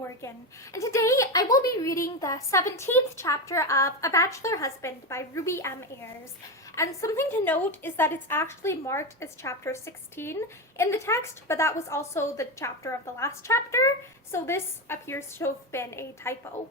Morgan, and today I will be reading the 17th chapter of A Bachelor Husband by Ruby M. Ayres. And something to note is that it's actually marked as chapter 16 in the text, but that was also the chapter of the last chapter, so this appears to have been a typo.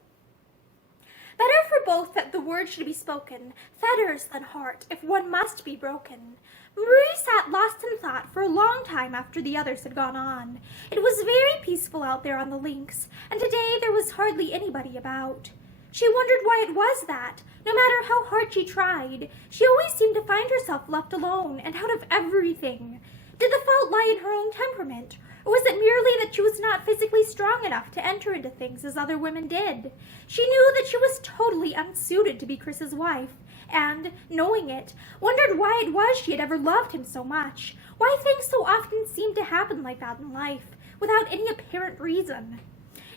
Better for both that the word should be spoken, fetters than heart, if one must be broken. Marie sat lost in thought for a long time after the others had gone on. It was very peaceful out there on the links, and today there was hardly anybody about. She wondered why it was that, no matter how hard she tried, she always seemed to find herself left alone and out of everything. Did the fault lie in her own temperament, or was it merely that she was not physically strong enough to enter into things as other women did? She knew that she was totally unsuited to be Chris's wife, and, knowing it, wondered why it was she had ever loved him so much, why things so often seemed to happen like that in life, without any apparent reason.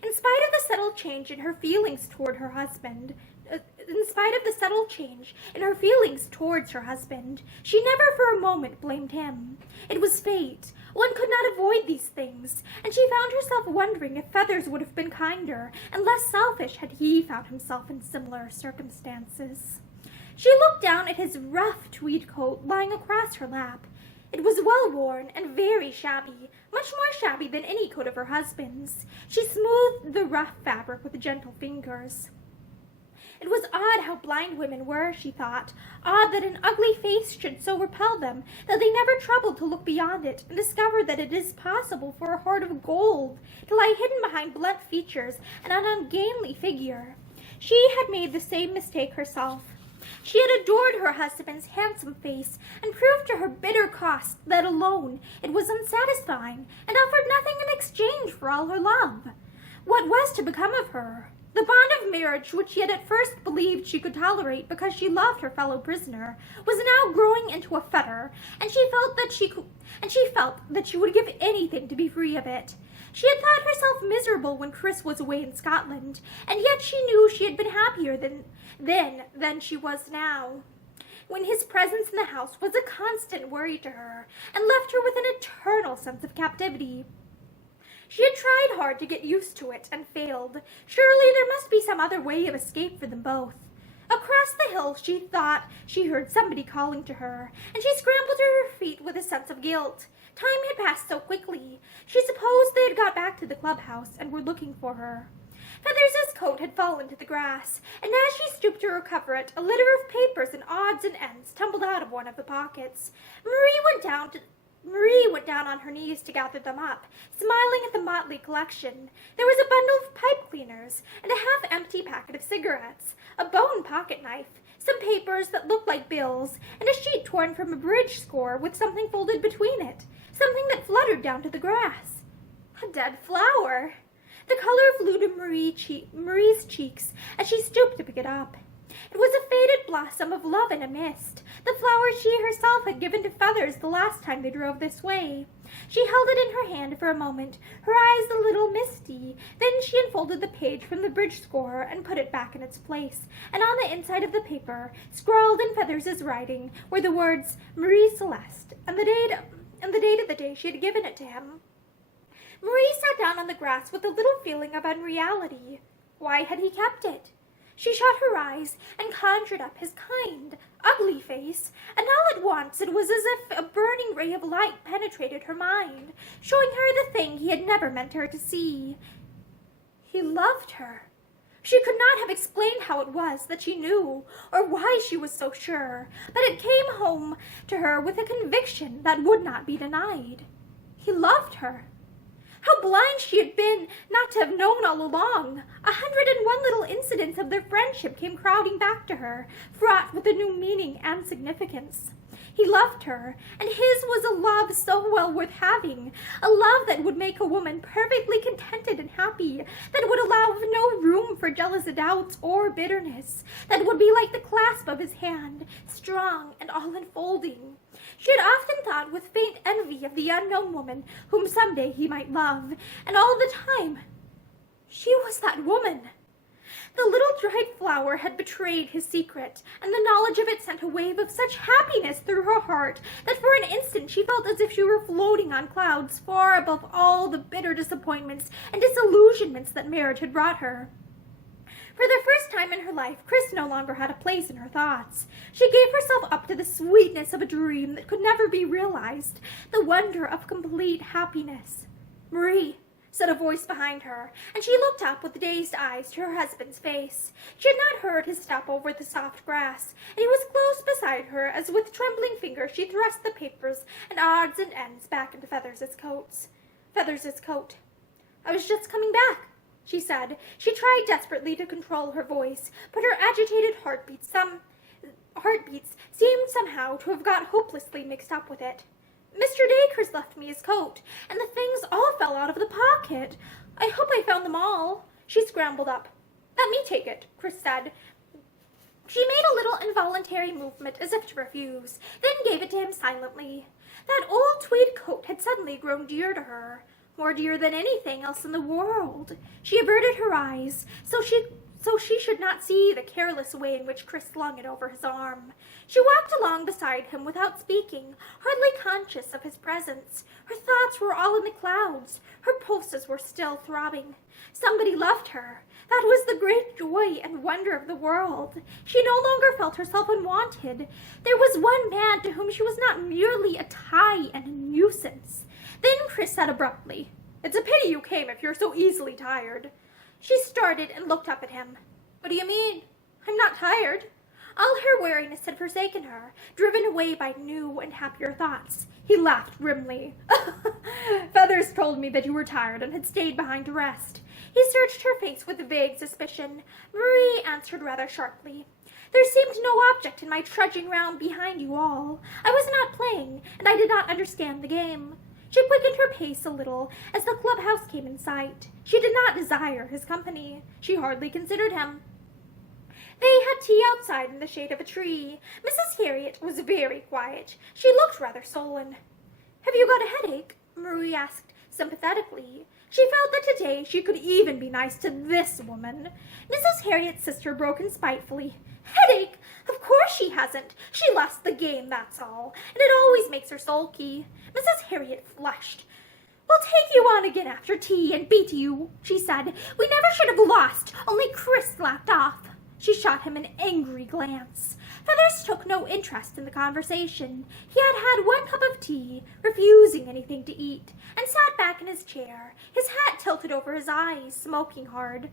In spite of the subtle change in her feelings towards her husband, she never for a moment blamed him. It was fate. One could not avoid these things, and she found herself wondering if Feathers would have been kinder and less selfish had he found himself in similar circumstances. She looked down at his rough tweed coat lying across her lap. It was well worn and very shabby, much more shabby than any coat of her husband's. She smoothed the rough fabric with gentle fingers. It was odd how blind women were, she thought, odd that an ugly face should so repel them that they never troubled to look beyond it and discover that it is possible for a heart of gold to lie hidden behind blunt features and an ungainly figure. She had made the same mistake herself. She had adored her husband's handsome face and proved to her bitter cost that alone it was unsatisfying and offered nothing in exchange for all her love. What was to become of her? The bond of marriage, which she had at first believed she could tolerate because she loved her fellow prisoner, was now growing into a fetter, and she felt that she would give anything to be free of it. She had thought herself miserable when Chris was away in Scotland, and yet she knew she had been happier than she was now, when his presence in the house was a constant worry to her, and left her with an eternal sense of captivity. She had tried hard to get used to it and failed. Surely there must be some other way of escape for them both. Across the hill she thought she heard somebody calling to her, and she scrambled to her feet with a sense of guilt. Time had passed so quickly. She supposed they had got back to the clubhouse and were looking for her. Feathers' coat had fallen to the grass, and as she stooped to recover it, a litter of papers and odds and ends tumbled out of one of the pockets. Marie went down on her knees to gather them up, smiling at the motley collection. There was a bundle of pipe cleaners, and a half-empty packet of cigarettes, a bone pocket knife, some papers that looked like bills, and a sheet torn from a bridge score with something folded between it, something that fluttered down to the grass. A dead flower. The color flew to Marie's cheeks as she stooped to pick it up. It was a faded blossom of love in a mist, the flower she herself had given to Feathers the last time they drove this way. She held it in her hand for a moment, her eyes a little misty. Then she unfolded the page from the bridge score and put it back in its place, and on the inside of the paper, scrawled in Feathers' writing, were the words Marie Celeste, and the date of the day she had given it to him. Marie sat down on the grass with a little feeling of unreality. Why had he kept it? She shut her eyes and conjured up his kind, ugly face, and all at once it was as if a burning ray of light penetrated her mind, showing her the thing he had never meant her to see. He loved her. She could not have explained how it was that she knew, or why she was so sure, but it came home to her with a conviction that would not be denied. He loved her. How blind she had been not to have known all along. 101 little incidents of their friendship came crowding back to her, fraught with a new meaning and significance. He loved her, and his was a love so well worth having, a love that would make a woman perfectly contented and happy, that would allow no room for jealous doubts or bitterness, that would be like the clasp of his hand, strong and all-enfolding. She had often thought with faint envy of the unknown woman whom someday he might love, and all the time, she was that woman. The little dried flower had betrayed his secret, and the knowledge of it sent a wave of such happiness through her heart that for an instant she felt as if she were floating on clouds far above all the bitter disappointments and disillusionments that marriage had brought her. For the first time in her life, Chris no longer had a place in her thoughts. She gave herself up to the sweetness of a dream that could never be realized, the wonder of complete happiness. "Marie," said a voice behind her, and she looked up with dazed eyes to her husband's face. She had not heard his step over the soft grass, and he was close beside her as with trembling fingers she thrust the papers and odds and ends back into Feathers's coat. "I was just coming back," she said. She tried desperately to control her voice, but her agitated heartbeats seemed somehow to have got hopelessly mixed up with it. "Mr. Dacres left me his coat, and the things all fell out of the pocket. I hope I found them all." She scrambled up. "Let me take it," Chris said. She made a little involuntary movement as if to refuse, then gave it to him silently. That old tweed coat had suddenly grown dear to her, more dear than anything else in the world. She averted her eyes, so she should not see the careless way in which Chris slung it over his arm. She walked along beside him without speaking, hardly conscious of his presence. Her thoughts were all in the clouds. Her pulses were still throbbing. Somebody loved her. That was the great joy and wonder of the world. She no longer felt herself unwanted. There was one man to whom she was not merely a tie and a nuisance. Then Chris said abruptly, "It's a pity you came if you're so easily tired." She started and looked up at him. "What do you mean? I'm not tired." All her weariness had forsaken her, driven away by new and happier thoughts. He laughed grimly. "Feathers told me that you were tired and had stayed behind to rest." He searched her face with vague suspicion. Marie answered rather sharply. "There seemed no object in my trudging round behind you all. I was not playing, and I did not understand the game." She quickened her pace a little as the clubhouse came in sight. She did not desire his company. She hardly considered him. They had tea outside in the shade of a tree. Mrs. Harriet was very quiet. She looked rather sullen. "Have you got a headache?" Marie asked sympathetically. She felt that today she could even be nice to this woman. Mrs. Harriet's sister broke in spitefully. "Headache? Of course she hasn't. She lost the game, that's all, and it always makes her sulky." Mrs. Harriet flushed. "We'll take you on again after tea and beat you," she said. "We never should have lost, only Chris slapped off." She shot him an angry glance. Feathers took no interest in the conversation. He had had one cup of tea, refusing anything to eat, and sat back in his chair, his hat tilted over his eyes, smoking hard.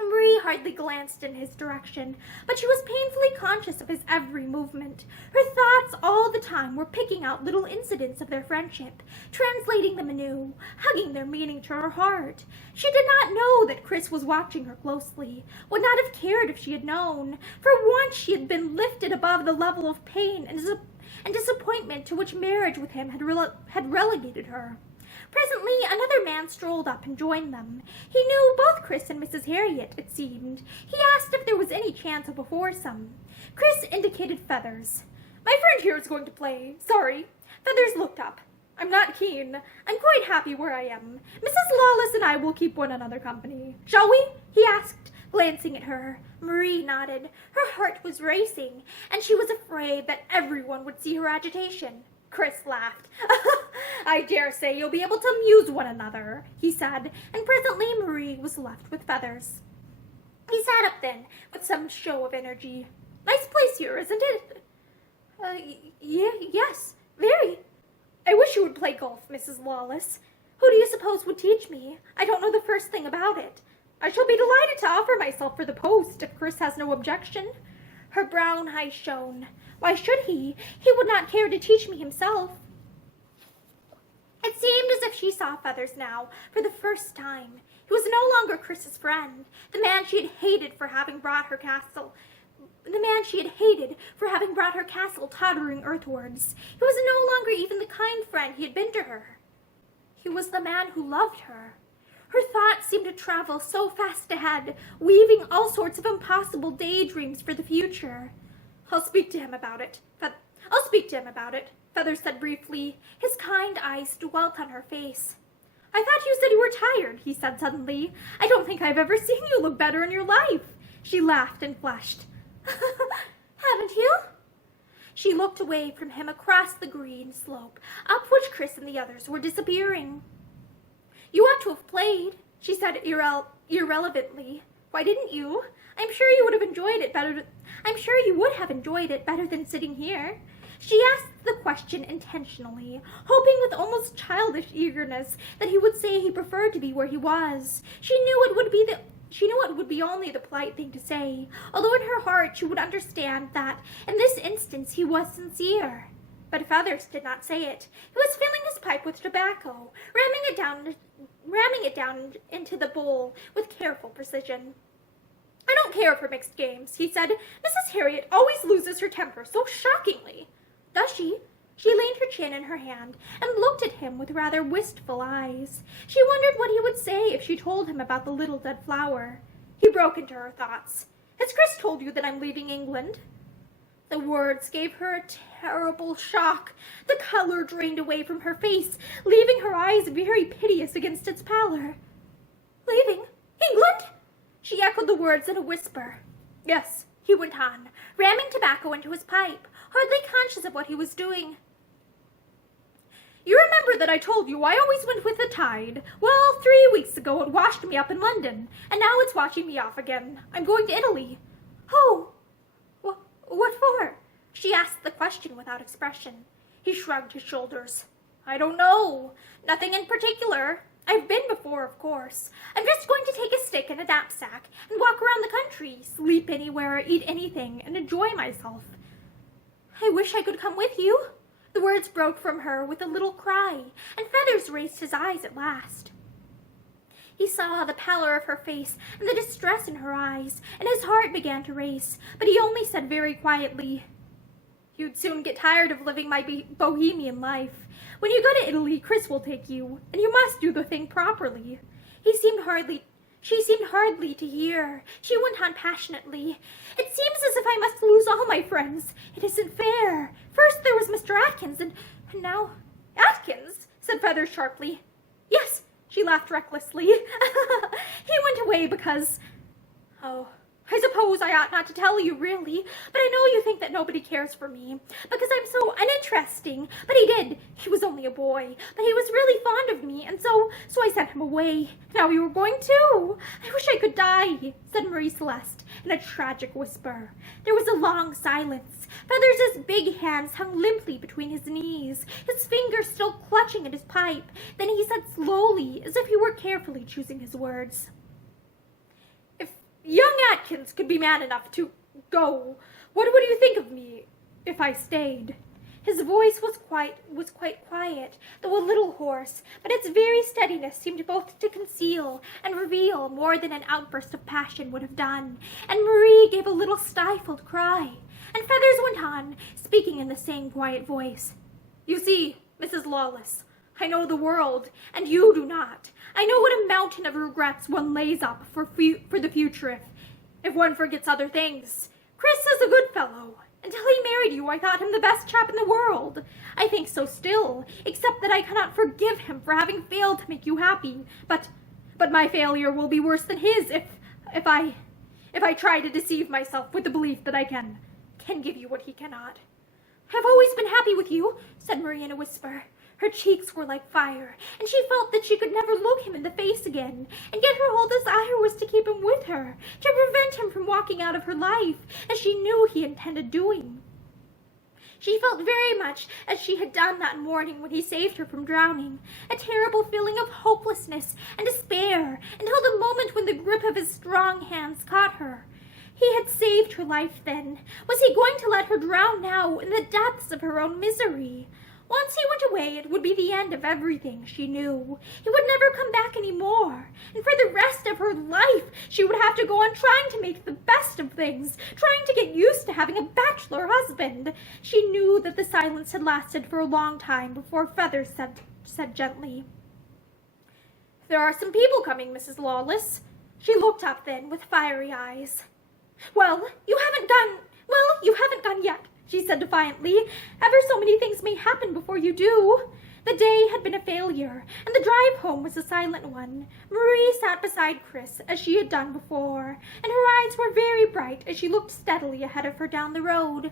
Marie hardly glanced in his direction, but she was painfully conscious of his every movement. Her thoughts all the time were picking out little incidents of their friendship, translating them anew, hugging their meaning to her heart. She did not know that Chris was watching her closely, would not have cared if she had known. For once she had been lifted above the level of pain and disappointment to which marriage with him had relegated her. Presently another man strolled up and joined them. He knew both Chris and Mrs. Harriet, it seemed. He asked if there was any chance of a foursome. Chris indicated Feathers. "My friend here is going to play. Sorry." Feathers looked up. "I'm not keen. I'm quite happy where I am. Mrs. Lawless and I will keep one another company. Shall we?" he asked, glancing at her. Marie nodded. Her heart was racing, and she was afraid that everyone would see her agitation. Chris laughed. "I dare say you'll be able to amuse one another," he said, and presently Marie was left with Feathers. He sat up then, with some show of energy. "Nice place here, isn't it?" Yes, very." "I wish you would play golf, Mrs. Lawless." "Who do you suppose would teach me? I don't know the first thing about it." "I shall be delighted to offer myself for the post, if Chris has no objection." Her brown eyes shone. "Why should he? He would not care to teach me himself." It seemed as if she saw Feathers now, for the first time. He was no longer Chris's friend, the man she had hated for having brought her castle tottering earthwards. He was no longer even the kind friend he had been to her. He was the man who loved her. Her thoughts seemed to travel so fast ahead, weaving all sorts of impossible daydreams for the future. I'll speak to him about it, Feathers said briefly. His kind eyes dwelt on her face. I thought you said you were tired, he said suddenly. I don't think I've ever seen you look better in your life. She laughed and flushed. Haven't you? She looked away from him across the green slope, up which Chris and the others were disappearing. You ought to have played, she said irrelevantly. Why didn't you? I'm sure you would have enjoyed it better than sitting here. She asked the question intentionally, hoping with almost childish eagerness that he would say he preferred to be where he was. She knew it would be only the polite thing to say, although in her heart she would understand that in this instance he was sincere. But Feathers did not say it. He was filling his pipe with tobacco, ramming it down into the bowl with careful precision. I don't care for mixed games, he said. Mrs. Harriet always loses her temper so shockingly. Does she? She leaned her chin in her hand and looked at him with rather wistful eyes. She wondered what he would say if she told him about the little dead flower. He broke into her thoughts. Has Chris told you that I'm leaving England? The words gave her a terrible shock. The color drained away from her face, leaving her eyes very piteous against its pallor. Leaving England? She echoed the words in a whisper. Yes, he went on, ramming tobacco into his pipe, hardly conscious of what he was doing. You remember that I told you I always went with the tide? Well, 3 weeks ago it washed me up in London, and now it's washing me off again. I'm going to Italy. Oh, what for? She asked the question without expression. He shrugged his shoulders. I don't know. Nothing in particular. I've been before, of course. I'm just going to take a stick and a knapsack and walk around the country, sleep anywhere, eat anything, and enjoy myself. I wish I could come with you. The words broke from her with a little cry, and Feathers raised his eyes at last. He saw the pallor of her face and the distress in her eyes, and his heart began to race, but he only said very quietly, You'd soon get tired of living my bohemian life. When you go to Italy, Chris will take you, and you must do the thing properly. She seemed hardly to hear. She went on passionately. It seems as if I must lose all my friends. It isn't fair. First there was Mr. Atkins, and now... Atkins, said Feathers sharply. Yes, she laughed recklessly. He went away because... Oh, I suppose I ought not to tell you, really, but I know you think that nobody cares for me, because I'm so uninteresting. But he did. He was only a boy, but he was really fond of me, and so I sent him away. Now you were going too. I wish I could die, said Marie Celeste in a tragic whisper. There was a long silence. Feathers' big hands hung limply between his knees, his fingers still clutching at his pipe. Then he said slowly, as if he were carefully choosing his words, Young Atkins could be man enough to go. What would you think of me if I stayed? His voice was quite quiet, though a little hoarse, but its very steadiness seemed both to conceal and reveal more than an outburst of passion would have done, and Marie gave a little stifled cry, and Feathers went on, speaking in the same quiet voice. You see, Mrs. Lawless, I know the world, and you do not. I know what a mountain of regrets one lays up for the future if one forgets other things. Chris is a good fellow. Until he married you, I thought him the best chap in the world. I think so still, except that I cannot forgive him for having failed to make you happy. But my failure will be worse than his if I try to deceive myself with the belief that I can give you what he cannot. I've always been happy with you, said Marie in a whisper. Her cheeks were like fire, and she felt that she could never look him in the face again, and yet her whole desire was to keep him with her, to prevent him from walking out of her life, as she knew he intended doing. She felt very much as she had done that morning when he saved her from drowning, a terrible feeling of hopelessness and despair, until the moment when the grip of his strong hands caught her. He had saved her life then. Was he going to let her drown now in the depths of her own misery? Once he went away, it would be the end of everything, she knew. He would never come back any more, and for the rest of her life she would have to go on trying to make the best of things, trying to get used to having a bachelor husband. She knew that the silence had lasted for a long time before Feathers said gently, There are some people coming, Mrs. Lawless. She looked up then with fiery eyes. Well, you haven't gone yet, she said defiantly. Ever so many things may happen before you do. The day had been a failure, and the drive home was a silent one. Marie sat beside Chris as she had done before, and her eyes were very bright as she looked steadily ahead of her down the road.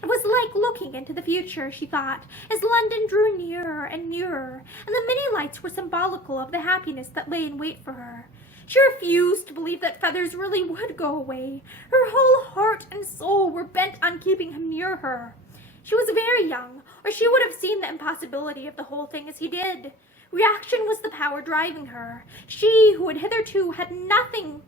It was like looking into the future, she thought, as London drew nearer and nearer, and the many lights were symbolical of the happiness that lay in wait for her. She refused to believe that Feathers really would go away. Her whole heart and soul were bent on keeping him near her. She was very young, or she would have seen the impossibility of the whole thing as he did. Reaction was the power driving her. She who had hitherto had nothing,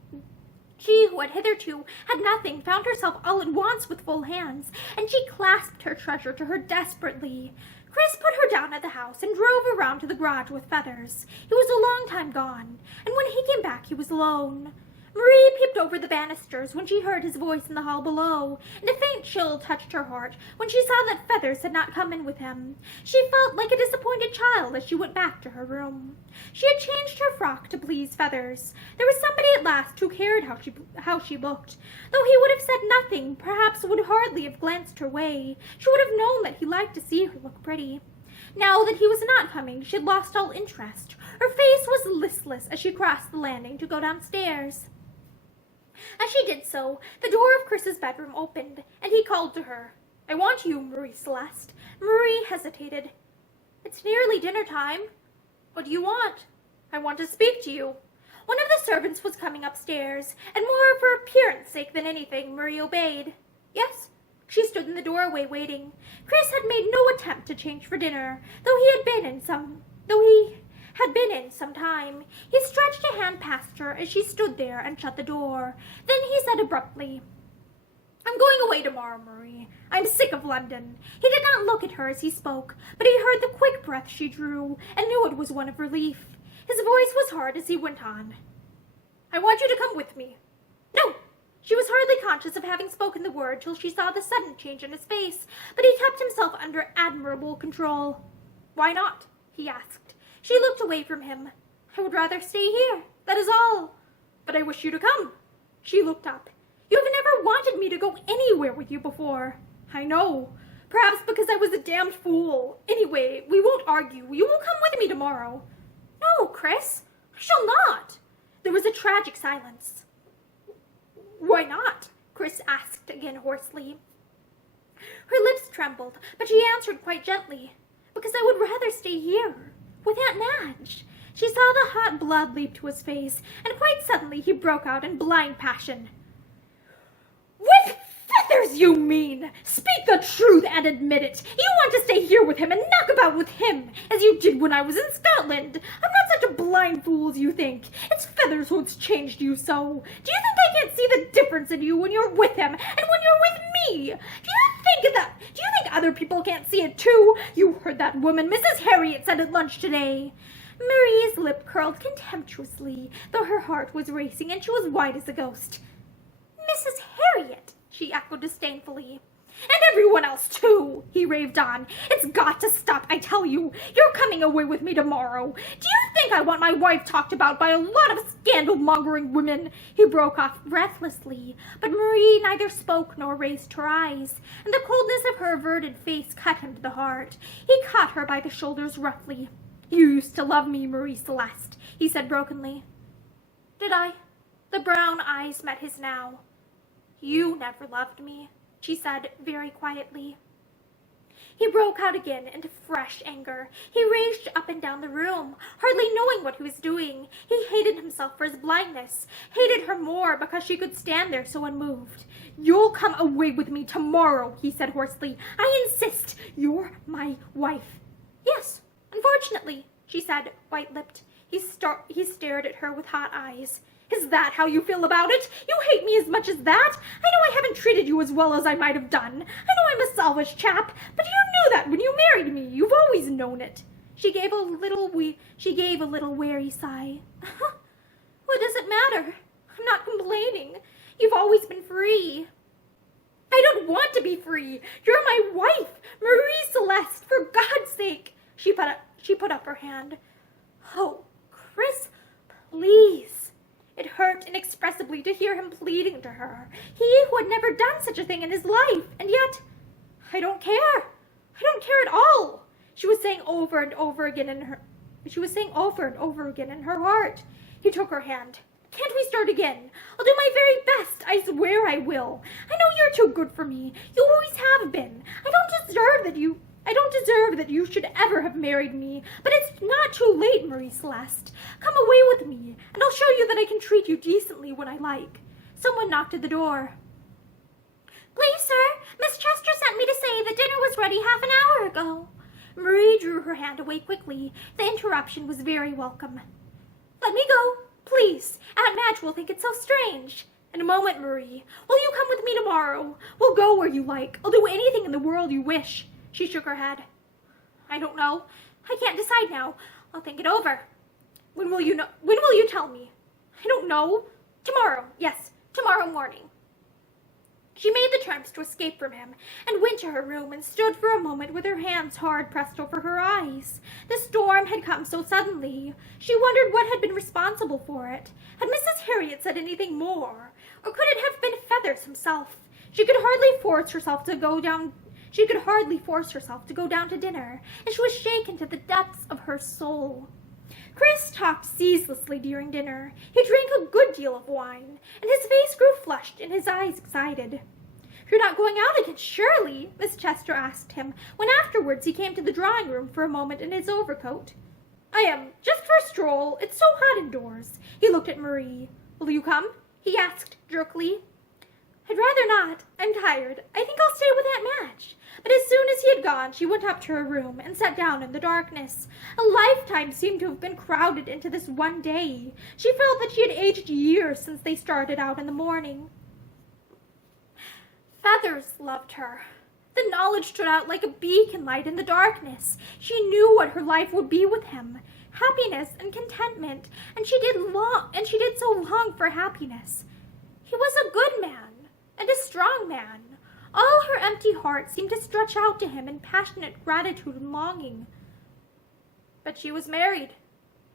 found herself all at once with full hands, and she clasped her treasure to her desperately. Chris put her down at the house and drove around to the garage with Feathers. He was a long time gone, and when he came back he was alone. Marie peeped over the banisters when she heard his voice in the hall below, and a faint chill touched her heart when she saw that Feathers had not come in with him. She felt like a disappointed child as she went back to her room. She had changed her frock to please Feathers. There was somebody at last who cared how she looked. Though he would have said nothing, perhaps would hardly have glanced her way, she would have known that he liked to see her look pretty. Now that he was not coming, she had lost all interest. Her face was listless as she crossed the landing to go downstairs. As she did so, the door of Chris's bedroom opened, and he called to her. "I want you, Marie Celeste." Marie hesitated. "It's nearly dinner time." "What do you want?" "I want to speak to you." One of the servants was coming upstairs, and more for appearance sake than anything, Marie obeyed. "Yes?" She stood in the doorway waiting. Chris had made no attempt to change for dinner, though he had been in some time. He stretched a hand past her as she stood there and shut the door. Then he said abruptly, "I'm going away tomorrow, Marie. I'm sick of London." He did not look at her as he spoke, but he heard the quick breath she drew and knew it was one of relief. His voice was hard as he went on. "I want you to come with me." "No." She was hardly conscious of having spoken the word till she saw the sudden change in his face, but he kept himself under admirable control. "Why not?" he asked. She looked away from him. "I would rather stay here, that is all." "But I wish you to come." She looked up. "You have never wanted me to go anywhere with you before." "I know. Perhaps because I was a damned fool. Anyway, we won't argue. You will come with me tomorrow." "No, Chris, I shall not." There was a tragic silence. "Why not?" Chris asked again hoarsely. Her lips trembled, but she answered quite gently. "Because I would rather stay here, with Aunt Madge." She saw the hot blood leap to his face, and quite suddenly he broke out in blind passion. "With Feathers, you mean? Speak the truth and admit it. You want to stay here with him and knock about with him, as you did when I was in Scotland. I'm not such a blind fool as you think. It's Feathers who's changed you so. Do you think I can't see the difference in you when you're with him and when you're with me? Do you think other people can't see it too? You heard that woman, Mrs. Harriet, said at lunch today." Marie's lip curled contemptuously, though her heart was racing and she was white as a ghost. "Mrs. Harriet," she echoed disdainfully. "And everyone else, too," he raved on. "It's got to stop, I tell you. You're coming away with me tomorrow. Do you think I want my wife talked about by a lot of scandal-mongering women?" He broke off breathlessly, but Marie neither spoke nor raised her eyes, and the coldness of her averted face cut him to the heart. He caught her by the shoulders roughly. "You used to love me, Marie Celeste," he said brokenly. "Did I?" The brown eyes met his now. "You never loved me," she said very quietly. He broke out again into fresh anger. He raged up and down the room, hardly knowing what he was doing. He hated himself for his blindness, hated her more because she could stand there so unmoved. "You'll come away with me tomorrow," he said hoarsely. "I insist. You're my wife." "Yes, unfortunately," she said, white-lipped. He stared at her with hot eyes. "Is that how you feel about it? You hate me as much as that? I know I haven't treated you as well as I might have done. I know I'm a selfish chap, but you knew that when you married me. You've always known it." She gave a little weary sigh. "What does it matter? I'm not complaining. You've always been free." "I don't want to be free. You're my wife, Marie Celeste, for God's sake." She put up her hand. "Oh, Chris, please." It hurt inexpressibly to hear him pleading to her. He who had never done such a thing in his life, and yet, "I don't care. I don't care at all." She was saying over and over again in her heart. He took her hand. Can't we start again? I'll do my very best. I swear I will. I know you're too good for me. You always have been. I don't deserve that you should ever have married me. But it's not too late, Marie Celeste. Come away with me, and I'll show you that I can treat you decently when I like. Someone knocked at the door. Please, sir, Miss Chester sent me to say that dinner was ready half an hour ago. Marie drew her hand away quickly. The interruption was very welcome. Let me go, please. Aunt Madge will think it's so strange. In a moment, Marie. Will you come with me tomorrow? We'll go where you like. I'll do anything in the world you wish. She shook her head. I don't know. I can't decide now. I'll think it over. When will you tell me? I don't know. Tomorrow. Yes, tomorrow morning. She made the attempts to escape from him and went to her room and stood for a moment with her hands hard pressed over her eyes. The storm had come so suddenly. She wondered what had been responsible for it. Had Mrs. Harriet said anything more? Or could it have been Feathers himself? She could hardly force herself to go down to dinner, and she was shaken to the depths of her soul. Chris talked ceaselessly during dinner. He drank a good deal of wine, and his face grew flushed and his eyes excited. You're not going out again, surely? Miss Chester asked him, when afterwards he came to the drawing room for a moment in his overcoat. I am, just for a stroll. It's so hot indoors. He looked at Marie. Will you come? He asked jerkily. I'd rather not. I'm tired. I think I'll stay with Aunt Madge. But as soon as he had gone, she went up to her room and sat down in the darkness. A lifetime seemed to have been crowded into this one day. She felt that she had aged years since they started out in the morning. Feathers loved her. The knowledge stood out like a beacon light in the darkness. She knew what her life would be with him. Happiness and contentment, and she did so long for happiness. He was a good man, and a strong man. All her empty heart seemed to stretch out to him in passionate gratitude and longing. But she was married.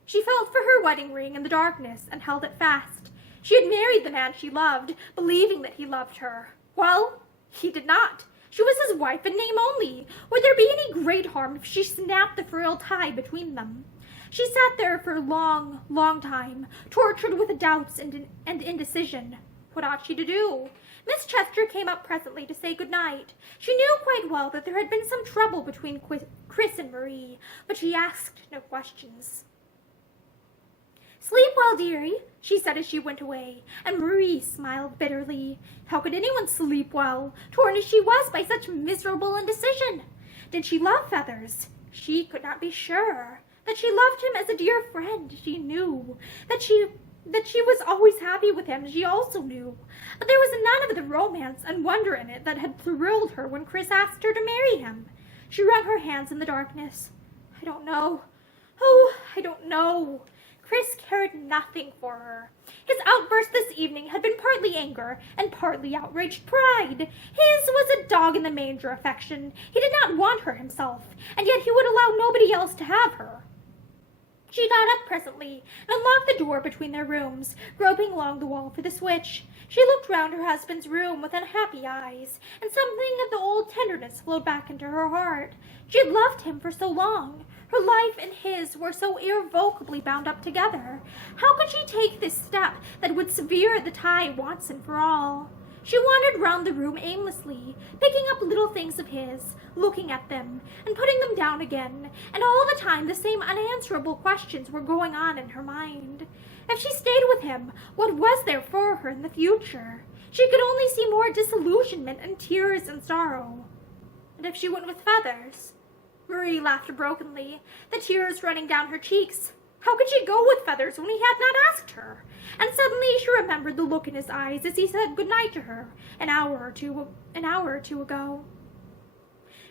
She felt for her wedding ring in the darkness and held it fast. She had married the man she loved, believing that he loved her. Well, he did not. She was his wife in name only. Would there be any great harm if she snapped the frail tie between them? She sat there for a long, long time, tortured with doubts and indecision. What ought she to do? Miss Chester came up presently to say good night. She knew quite well that there had been some trouble between Chris and Marie, but she asked no questions. Sleep well, dearie, she said as she went away, and Marie smiled bitterly. How could anyone sleep well, torn as she was by such miserable indecision? Did she love Feathers? She could not be sure. That she loved him as a dear friend, she knew. That she was always happy with him, she also knew. But there was none of the romance and wonder in it that had thrilled her when Chris asked her to marry him. She wrung her hands in the darkness. I don't know. Oh, I don't know. Chris cared nothing for her. His outburst this evening had been partly anger and partly outraged pride. His was a dog-in-the-manger affection. He did not want her himself, and yet he would allow nobody else to have her. She got up presently and unlocked the door between their rooms, groping along the wall for the switch. She looked round her husband's room with unhappy eyes, and something of the old tenderness flowed back into her heart. She had loved him for so long. Her life and his were so irrevocably bound up together. How could she take this step that would sever the tie once and for all? She wandered round the room aimlessly, picking up little things of his, looking at them, and putting them down again, and all the time the same unanswerable questions were going on in her mind. If she stayed with him, what was there for her in the future? She could only see more disillusionment and tears and sorrow. And if she went with Feathers? Marie laughed brokenly, the tears running down her cheeks. How could she go with Feathers when he had not asked her? And suddenly she remembered the look in his eyes as he said good night to her an hour or two ago.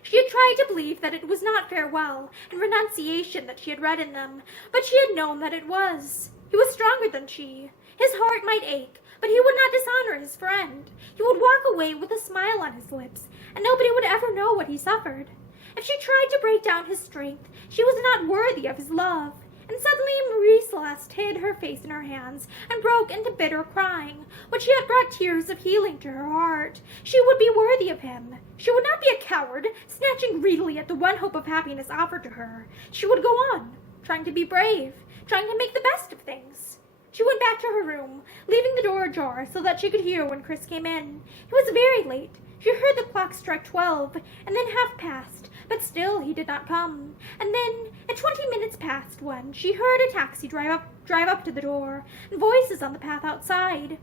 She had tried to believe that it was not farewell and renunciation that she had read in them, but she had known that it was. He was stronger than she. His heart might ache, but he would not dishonor his friend. He would walk away with a smile on his lips, and nobody would ever know what he suffered. If she tried to break down his strength, she was not worthy of his love. And suddenly Marie Celeste hid her face in her hands and broke into bitter crying, which yet brought tears of healing to her heart. She would be worthy of him. She would not be a coward, snatching greedily at the one hope of happiness offered to her. She would go on, trying to be brave, trying to make the best of things. She went back to her room, leaving the door ajar so that she could hear when Chris came in. It was very late. She heard the clock strike 12, and then 1/2 past, but still he did not come. And then, at 20 minutes past 1, she heard a taxi drive up to the door, and voices on the path outside.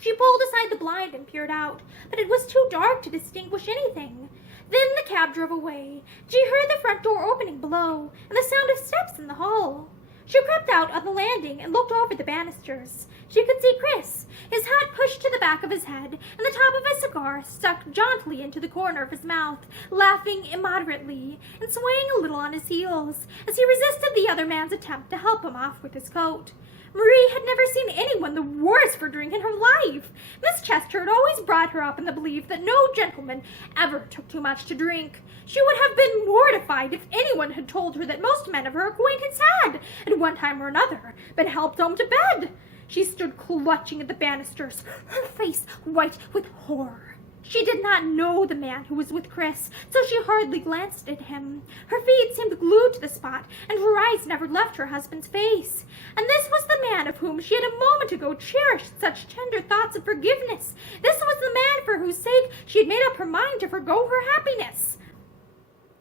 She pulled aside the blind and peered out, but it was too dark to distinguish anything. Then the cab drove away. She heard the front door opening below, and the sound of steps in the hall. She crept out on the landing and looked over the banisters. She could see Chris, his hat pushed to the back of his head, and the top of his cigar stuck jauntily into the corner of his mouth, laughing immoderately and swaying a little on his heels as he resisted the other man's attempt to help him off with his coat. Marie had never seen anyone the worse for drink in her life. Miss Chester had always brought her up in the belief that no gentleman ever took too much to drink. She would have been mortified if anyone had told her that most men of her acquaintance had, at one time or another, been helped home to bed. She stood clutching at the banisters, her face white with horror. She did not know the man who was with Chris, so she hardly glanced at him. Her feet seemed glued to the spot, and her eyes never left her husband's face. And this was the man of whom she had a moment ago cherished such tender thoughts of forgiveness. This was the man for whose sake she had made up her mind to forgo her happiness.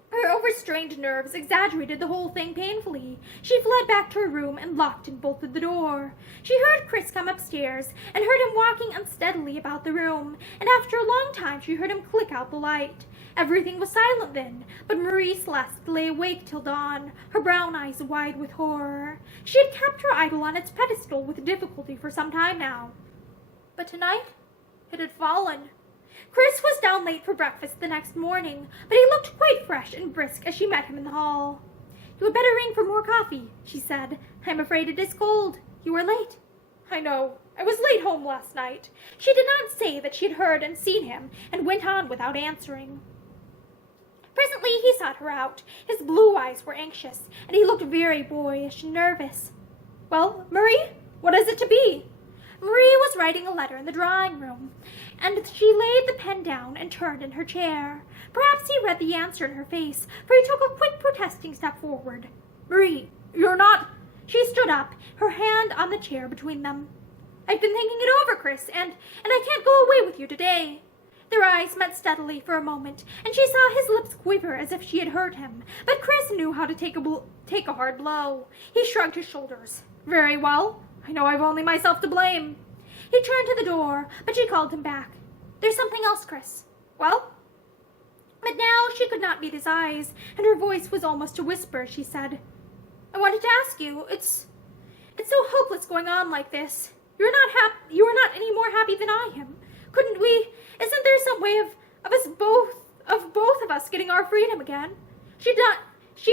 Her overstrained nerves exaggerated the whole thing painfully. She fled back to her room and locked and bolted the door. She heard Chris come upstairs and heard him walking unsteadily about the room, and after a long time she heard him click out the light. Everything was silent then, but Marie Celeste lay awake till dawn, her brown eyes wide with horror. She had kept her idol on its pedestal with difficulty for some time now. But tonight it had fallen. Chris was down late for breakfast the next morning, but he looked quite fresh and brisk as she met him in the hall. "You had better ring for more coffee," she said. "I'm afraid it is cold. You are late." "I know. I was late home last night." She did not say that she had heard and seen him, and went on without answering. Presently he sought her out. His blue eyes were anxious, and he looked very boyish and nervous. "Well, Marie, what is it to be?" Marie was writing a letter in the drawing-room, and she laid the pen down and turned in her chair. Perhaps he read the answer in her face, for he took a quick protesting step forward. "Marie, you're not—" She stood up, her hand on the chair between them. "I've been thinking it over, Chris, and I can't go away with you today." Their eyes met steadily for a moment, and she saw his lips quiver as if she had hurt him, but Chris knew how to take a hard blow. He shrugged his shoulders. "Very well. I know I've only myself to blame." He turned to the door, but she called him back. "There's something else, Chris." "Well?" But now she could not meet his eyes, and her voice was almost a whisper as she said, "I wanted to ask you, it's so hopeless going on like this. You are not any more happy than I am. Couldn't we, isn't there some way of both of us getting our freedom again?" She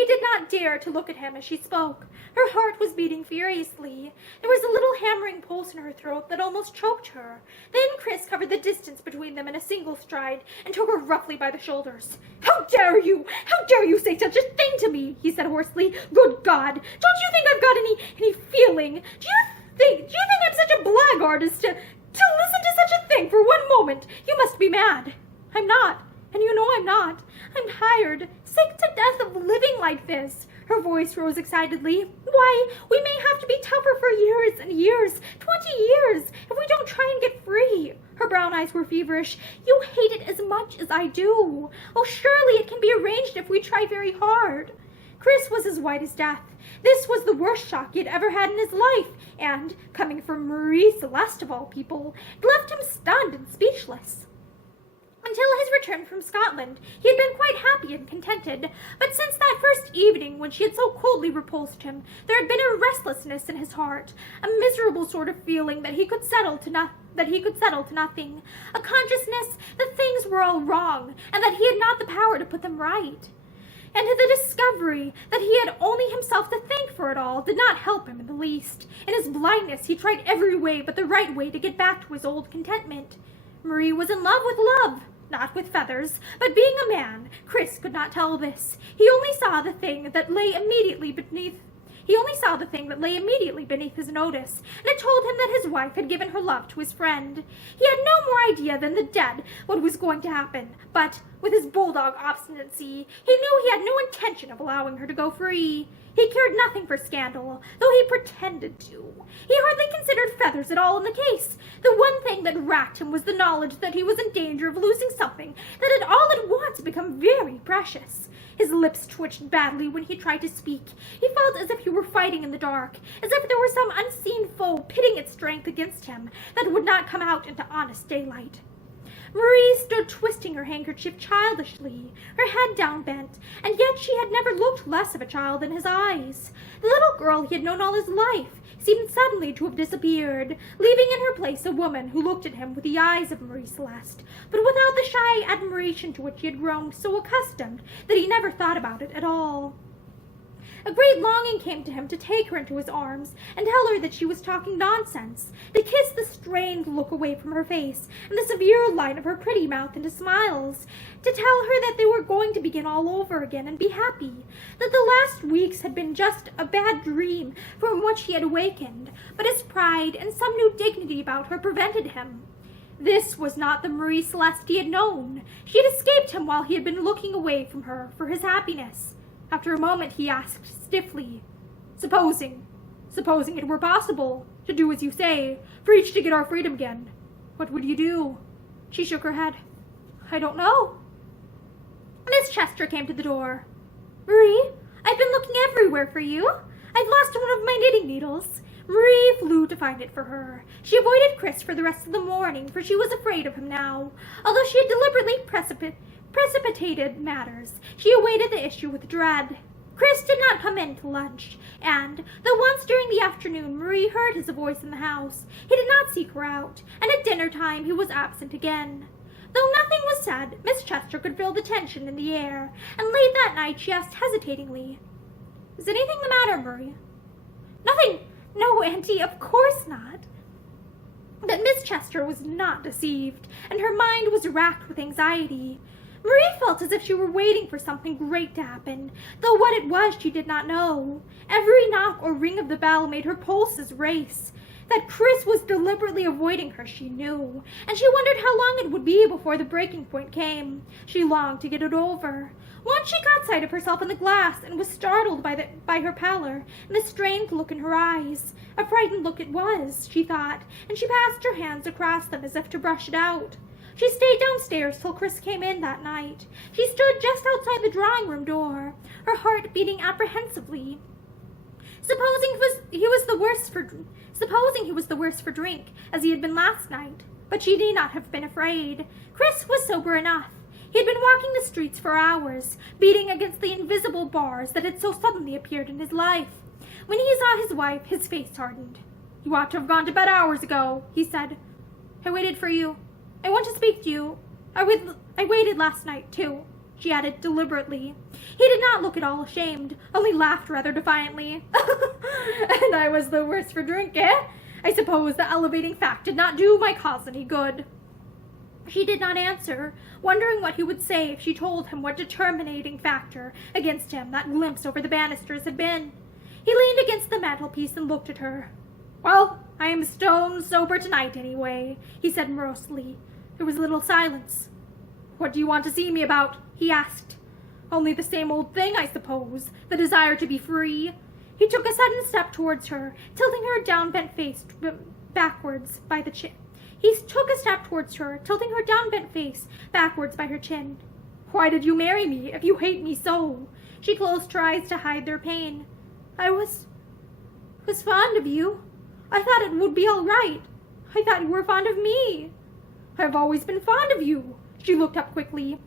did not dare to look at him as she spoke. Her heart was beating furiously. There was a little hammering pulse in her throat that almost choked her. Then Chris covered the distance between them in a single stride and took her roughly by the shoulders. "How dare you! How dare you say such a thing to me?" he said hoarsely. "Good God! Don't you think I've got any feeling? Do you think I'm such a blackguard as to listen to such a thing for one moment? You must be mad." "I'm not. And you know I'm not. I'm tired, sick to death of living like this." Her voice rose excitedly. "Why, we may have to be tougher for years and years, 20 years, if we don't try and get free." Her brown eyes were feverish. "You hate it as much as I do. Oh, surely it can be arranged if we try very hard." Chris was as white as death. This was the worst shock he had ever had in his life, and, coming from Marie Celeste of all people, it left him stunned and speechless. Until his return from Scotland, he had been quite happy and contented, but since that first evening when she had so coldly repulsed him, there had been a restlessness in his heart, a miserable sort of feeling that he could settle to nothing, a consciousness that things were all wrong, and that he had not the power to put them right. And the discovery that he had only himself to thank for it all did not help him in the least. In his blindness, he tried every way but the right way to get back to his old contentment. Marie was in love with love. Not with feathers, but being a man, Chris could not tell this. He only saw the thing that lay immediately beneath. He only saw the thing that lay immediately beneath his notice, and it told him that his wife had given her love to his friend. He had no more idea than the dead what was going to happen, but, with his bulldog obstinacy, he knew he had no intention of allowing her to go free. He cared nothing for scandal, though he pretended to. He hardly considered feathers at all in the case. The one thing that racked him was the knowledge that he was in danger of losing something that had all at once become very precious. His lips twitched badly when he tried to speak. He felt as if he were fighting in the dark, as if there were some unseen foe pitting its strength against him that would not come out into honest daylight. Marie stood twisting her handkerchief childishly, her head down bent, and yet she had never looked less of a child in his eyes. The little girl he had known all his life seemed suddenly to have disappeared, leaving in her place a woman who looked at him with the eyes of Marie Celeste, but without the shy admiration to which he had grown so accustomed that he never thought about it at all. A great longing came to him to take her into his arms and tell her that she was talking nonsense, to kiss the strained look away from her face and the severe line of her pretty mouth into smiles, to tell her that they were going to begin all over again and be happy, that the last weeks had been just a bad dream from which he had awakened, but his pride and some new dignity about her prevented him. This was not the Marie Celeste he had known. She had escaped him while he had been looking away from her for his happiness. After a moment he asked stiffly, Supposing it were possible to do as you say, for each to get our freedom again, what would you do?" She shook her head. "I don't know." Miss Chester came to the door. "Marie, I've been looking everywhere for you. I've lost one of my knitting needles." Marie flew to find it for her. She avoided Chris for the rest of the morning, for she was afraid of him now. Although she had deliberately precipitated matters, she awaited the issue with dread. Chris did not come in to lunch, and, though once during the afternoon Marie heard his voice in the house, he did not seek her out, and at dinner time he was absent again. Though nothing was said, Miss Chester could feel the tension in the air, and late that night she asked hesitatingly, "Is anything the matter, Marie?" "Nothing. No, Auntie, of course not." But Miss Chester was not deceived, and her mind was racked with anxiety. Marie felt as if she were waiting for something great to happen, though what it was she did not know. Every knock or ring of the bell made her pulses race. That Chris was deliberately avoiding her she knew, and she wondered how long it would be before the breaking point came. She longed to get it over. Once she caught sight of herself in the glass and was startled by her pallor and the strained look in her eyes. A frightened look it was, she thought, and she passed her hands across them as if to brush it out. She stayed downstairs till Chris came in that night. She stood just outside the drawing-room door, her heart beating apprehensively. Supposing he was the worse for drink, as he had been last night. But she need not have been afraid. Chris was sober enough. He had been walking the streets for hours, beating against the invisible bars that had so suddenly appeared in his life. When he saw his wife, his face hardened. "You ought to have gone to bed hours ago," he said. "I waited for you. I want to speak to you. I waited last night, too," she added deliberately. He did not look at all ashamed, only laughed rather defiantly. "And I was the worse for drink, eh? I suppose the elevating fact did not do my cause any good." She did not answer, wondering what he would say if she told him what determinating factor against him that glimpse over the banisters had been. He leaned against the mantelpiece and looked at her. "Well, I am stone sober tonight, anyway," he said morosely. There was a little silence. "What do you want to see me about?" he asked. "Only the same old thing, I suppose, the desire to be free." He took a sudden step towards her, tilting her down-bent face backwards by the chin. By her chin. "Why did you marry me, if you hate me so?" She closed her eyes to hide their pain. I was fond of you. I thought it would be all right. I thought you were fond of me." "I've always been fond of you." She looked up quickly.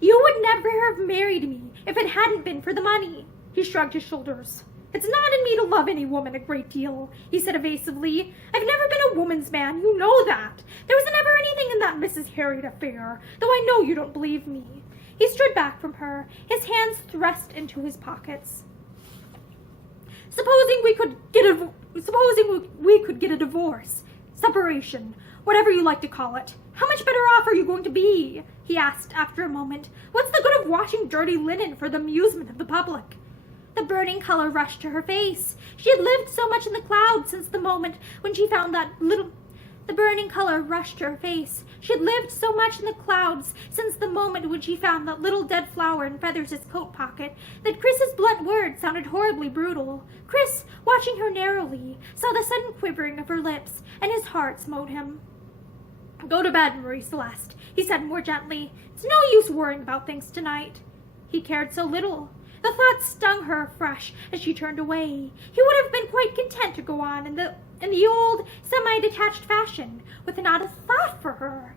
"You would never have married me if it hadn't been for the money." He shrugged his shoulders. "It's not in me to love any woman a great deal," he said evasively. "I've never been a woman's man, you know that. There was never anything in that Mrs. Harriet affair, though I know you don't believe me." He stood back from her, his hands thrust into his pockets. Supposing we could get a divorce, separation, whatever you like to call it. How much better off are you going to be?" he asked after a moment. "What's the good of washing dirty linen for the amusement of the public?" The burning color rushed to her face. She had lived so much in the clouds since the moment when she found that little... The burning color rushed to her face. She had lived so much in the clouds since the moment when she found that little dead flower in Feathers' coat pocket that Chris's blunt words sounded horribly brutal. Chris, watching her narrowly, saw the sudden quivering of her lips, and his heart smote him. "Go to bed, Marie Celeste," he said more gently. "It's no use worrying about things tonight." He cared so little. The thought stung her afresh as she turned away. He would have been quite content to go on in the old, semi-detached fashion, with not a thought for her.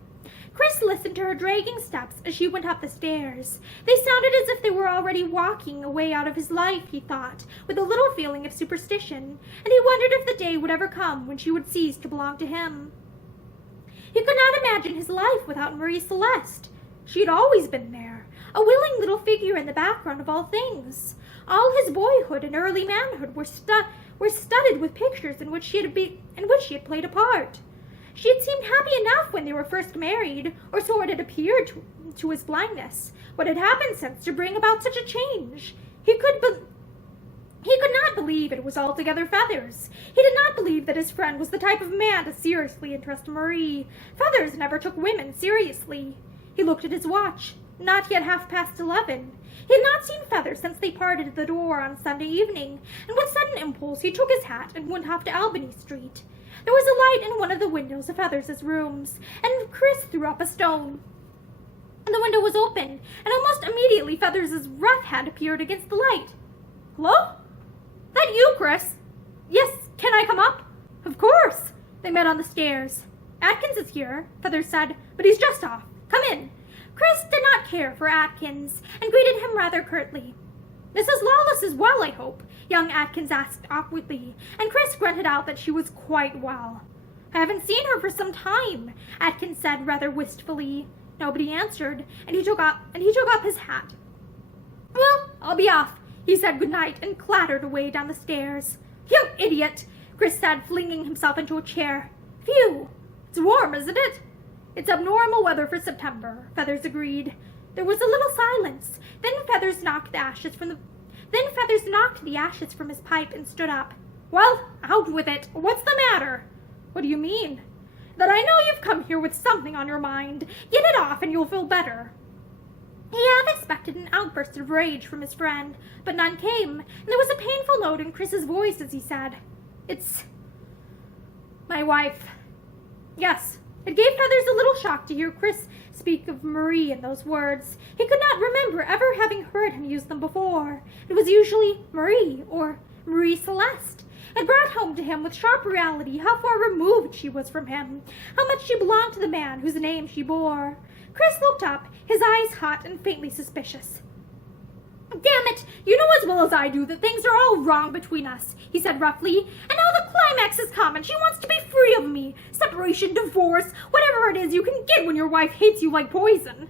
Chris listened to her dragging steps as she went up the stairs. They sounded as if they were already walking a way out of his life, he thought, with a little feeling of superstition, and he wondered if the day would ever come when she would cease to belong to him. He could not imagine his life without Marie Celeste. She had always been there, a willing little figure in the background of all things. All his boyhood and early manhood were studded with pictures in which she had played a part. She had seemed happy enough when they were first married, or so it had appeared to his blindness. What had happened since to bring about such a change? He could not believe it was altogether Feathers. He did not believe that his friend was the type of man to seriously interest Marie. Feathers never took women seriously. He looked at his watch. Not yet 11:30. He had not seen Feathers since they parted at the door on Sunday evening, and with sudden impulse he took his hat and went off to Albany Street. There was a light in one of the windows of Feathers' rooms, and Chris threw up a stone. The window was open, and almost immediately Feathers' rough head appeared against the light. "Hello? That you, Chris?" "Yes, can I come up?" "Of course." They met on the stairs. "Atkins is here," Feathers said, "but he's just off. Come in." Chris did not care for Atkins, and greeted him rather curtly. "Mrs. Lawless is well, I hope?" young Atkins asked awkwardly, and Chris grunted out that she was quite well. "I haven't seen her for some time," Atkins said rather wistfully. Nobody answered, and he took up his hat. "Well, I'll be off," he said goodnight and clattered away down the stairs. "You idiot," Chris said, flinging himself into a chair. "Phew, it's warm, isn't it?" "It's abnormal weather for September," Feathers agreed. There was a little silence. Then Feathers knocked the ashes from his pipe and stood up. "Well, out with it. What's the matter?" "What do you mean?" "That I know you've come here with something on your mind. Get it off and you'll feel better." He half expected an outburst of rage from his friend, but none came, and there was a painful note in Chris's voice as he said, "It's my wife." Yes. It gave Feathers a little shock to hear Chris speak of Marie in those words. He could not remember ever having heard him use them before. It was usually Marie or Marie Celeste. It brought home to him with sharp reality how far removed she was from him, how much she belonged to the man whose name she bore. Chris looked up, his eyes hot and faintly suspicious. "Damn it, you know as well as I do that things are all wrong between us," he said roughly. "And now the climax has come and she wants to be free of me. Separation, divorce, whatever it is you can get when your wife hates you like poison."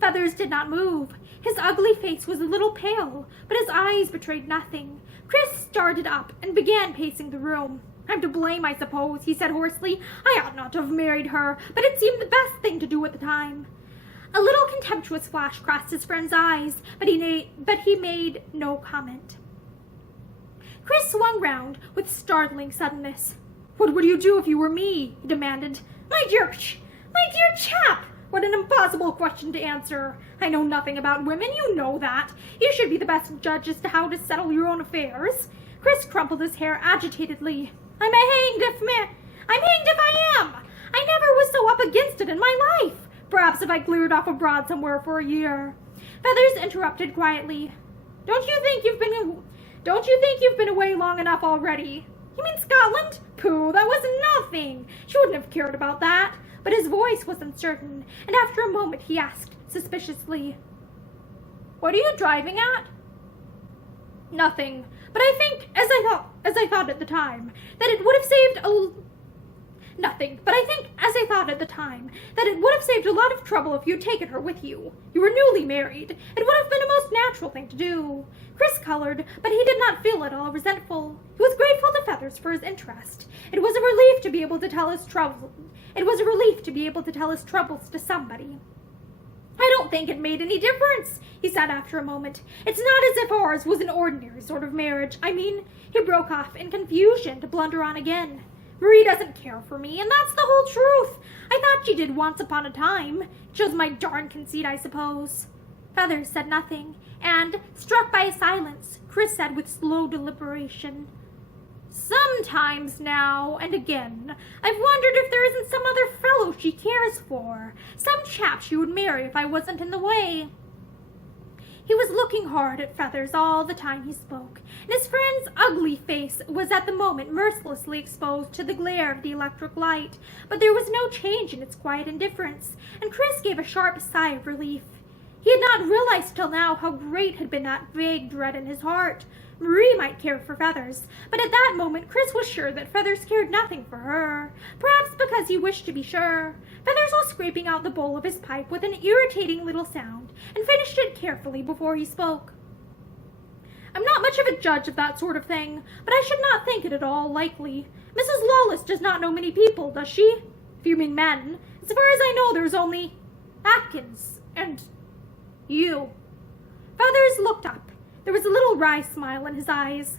Feathers did not move. His ugly face was a little pale, but his eyes betrayed nothing. Chris started up and began pacing the room. "I'm to blame, I suppose," he said hoarsely. "I ought not to have married her, but it seemed the best thing to do at the time." A little contemptuous flash crossed his friend's eyes, but he made no comment. Chris swung round with startling suddenness. "What would you do if you were me?" he demanded. My dear chap! What an impossible question to answer. I know nothing about women, you know that. You should be the best judge as to how to settle your own affairs." Chris crumpled his hair agitatedly. I'm hanged if I am. I never was so up against it in my life. Perhaps if I cleared off abroad somewhere for a year." Feathers interrupted quietly. Don't you think you've been away long enough already?" "You mean Scotland? Pooh, that was nothing. She wouldn't have cared about that." But his voice was uncertain, and after a moment he asked suspiciously, "What are you driving at?" "Nothing. But I think, as I thought at the time, that it would have saved a lot of trouble if you'd taken her with you. You were newly married. It would have been a most natural thing to do." Chris colored, but he did not feel at all resentful. He was grateful to Feathers for his interest. It was a relief to be able to tell his troubles to somebody. "I don't don't think it made any difference," he said after a moment. "It's not as if ours was an ordinary sort of marriage. I mean," he broke off in confusion to blunder on again, "Marie doesn't care for me, and that's the whole truth. I thought she did once upon a time. It shows my darn conceit, I suppose." Feathers said nothing, and, struck by a silence, Chris said with slow deliberation, "Sometimes now and again, I've wondered if there isn't some other fellow she cares for, some chap she would marry if I wasn't in the way." He was looking hard at Feathers all the time he spoke, and his friend's ugly face was at the moment mercilessly exposed to the glare of the electric light, but there was no change in its quiet indifference, and Chris gave a sharp sigh of relief. He had not realized till now how great had been that vague dread in his heart. Marie might care for Feathers, but at that moment Chris was sure that Feathers cared nothing for her, perhaps because he wished to be sure. Feathers was scraping out the bowl of his pipe with an irritating little sound, and finished it carefully before he spoke. "I'm not much of a judge of that sort of thing, but I should not think it at all likely. Mrs. Lawless does not know many people, does she? If you mean men. As far as I know, there's only Atkins and you." Feathers looked up. There was a little wry smile in his eyes.